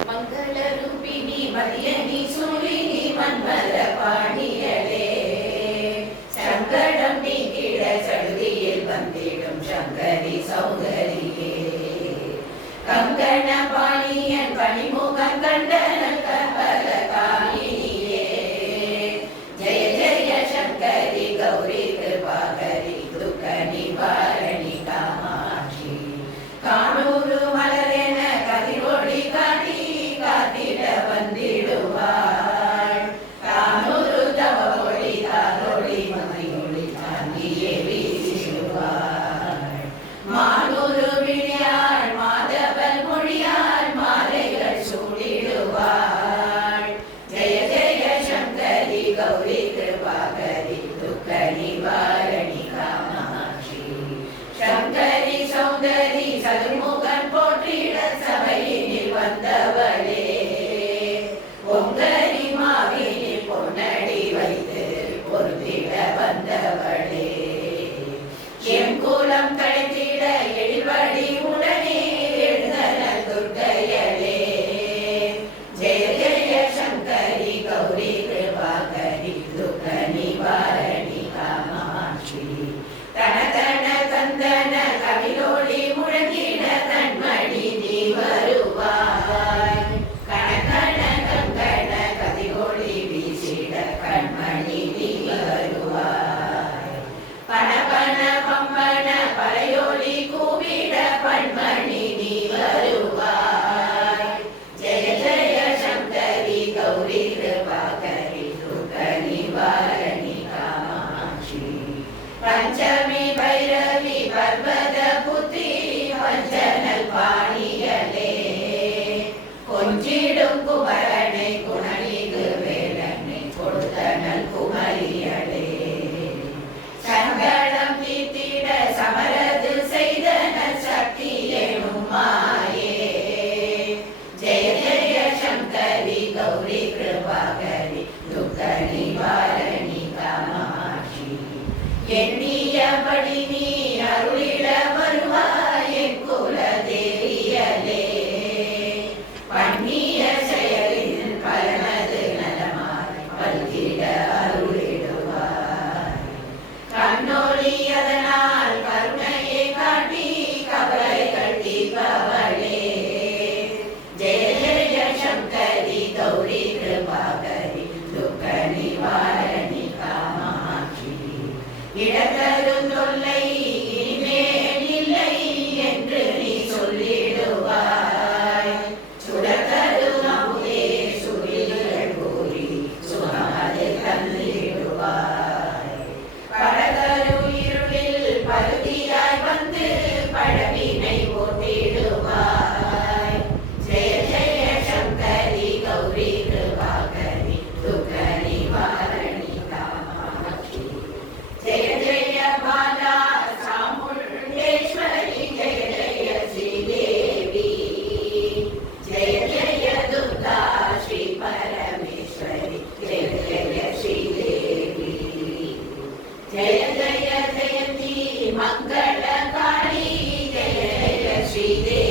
மங்களரூபிணி மதியனி சூலினி மன்மத பாணியலே சங்கடம் நீக்கிட சடுதியில் வந்திடும் சங்கரி சௌந்தரியே கங்கண பாணியன் பணிமுகம் கண்டன கபல காமினியே ஜெய ஜெய சங்கரி கௌரி கிருபாகரி துக்க நிவாரணி காமாட்சி காணூரு மலரென கதிரொளி காட்டி காத்திட வந்திடுவாள் காணூரு தவ ஒளி தாரொளி மதியொளி தாங்கியே வீசிடுவாள் மானூரு விழியாள் மாதவன் மொழியாள் மாலைகள் சூடிடுவாள் ஜெய ஜெய சங்கரி கௌரி கிருபாகரி துக்க நிவாரணி காமாட்சி சங்கரி சௌந்தரி சதுர்முகன் போற்றிட சபையினில் வந்தவளே பொங்கரி மாவினில் பொன்னடி வைத்து பொருந்திட வந்தவளே எம் குலம் கழித்திட எழில்வடி உடனே எழுந்தன துர்க்கையளே ஜெய ஜெய சங்கரி கௌரி கிருபாகரி துக்க நிவாரணி காமாட்சி தன தன தந்தன கவிலோடி முழங்கிட தன்மணி நீ வருவாய் கணக்கண கங்கண கதிரொளி வீசிட கண்மணி நீ வருவாய் பணபண பம்பன பறையொலி கூவிட பண்மணி நீ வருவாய் ஜெய ஜெய சங்கரி கௌரி கிருபாகரி துக்க நிவாரணி காமாட்சி பஞ்சமி பைரவி பர்வத புத்தி பஞ்சனல் பாணியலே கொஞ்சிடும் குமரனை குணனிகு வேலனை கொடுத்தனல் குமரியலே சங்கடம் தீர்த்திட சமரது செய்தன சக்தி எனும் மாயே ஜெய ஜெய சங்கரி கௌரி கிருபாகரி துக்க நிவாரணி காமாட்சி எண்ணியபடி நீ அருளிட வருவாய் என் குல தேவியலே பண்ணிய செயலில் பலனது நலமாய் பல்கிட அருளிடுவாய் கண்ணொளி அதனால் கருணையை காட்டி கவலைகள் தீர்ப்பவளே ஜெய ஜெய சங்கரி கௌரி கிருபாகரி துக்க நிவாரணி காமாட்சி இடத்தரும் தொல்லை இனிமேல் இல்லை என்று நீ சொல்லிடுவாய் சுடத்தரும் அமுதே சுழிகள் கூறி சுகமதை தந்திடுவாய் படதரும் இருளில் பருதியாய் வந்து பழவினை ஓட்டிடுவாய் ஜெய ஜெய சங்கரி கௌரி கிருபாகரி துக்க நிவாரணி காமாட்சி ஜெய ஜெய பாலா சாமுண்டேஸ்வரி ஜெய ஜெய ஸ்ரீதேவி ஜெய ஜெய துர்கா ஸ்ரீ பரமேஸ்வரி ஜெய ஜெய ஸ்ரீதேவி ஜெய ஜெய ஜெயந்தி மங்களகாரி ஜெய ஜெய ஸ்ரீதேவி